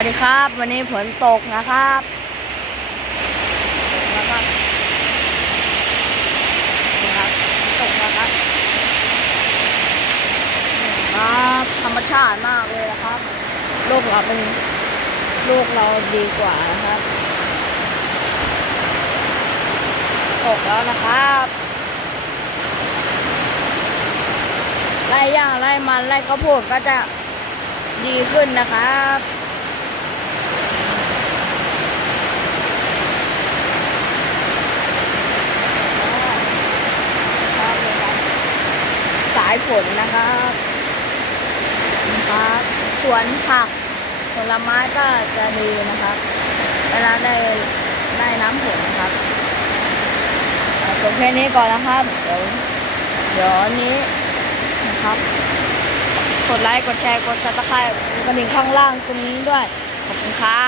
สวัสดีครับ วันนี้ฝนตกนะครับตกนะครับนี่ครับตกนะครับนี่ครับธรรมชาติมากเลยนะครับ โลกเราเป็นโลกเราดีกว่านะครับ ตกแล้วนะครับไล่ย่างไล่มันไล่ข้าวโพดก็จะดีขึ้นนะครับ ครับเลยครับสายฝนนะครับนะครับสวนผักผลไม้ก็จะดีนะครับเวลาได้ได้น้ำฝนนะครับจบแค่นี้ก่อนนะครับ เดี๋ยวเดี๋ยวอันนี้นะครับ กดไลค์ กดแชร์ กดซับสไครต์กดกระดิ่งข้างล่างตรงนี้ด้วย ขอบคุณครับ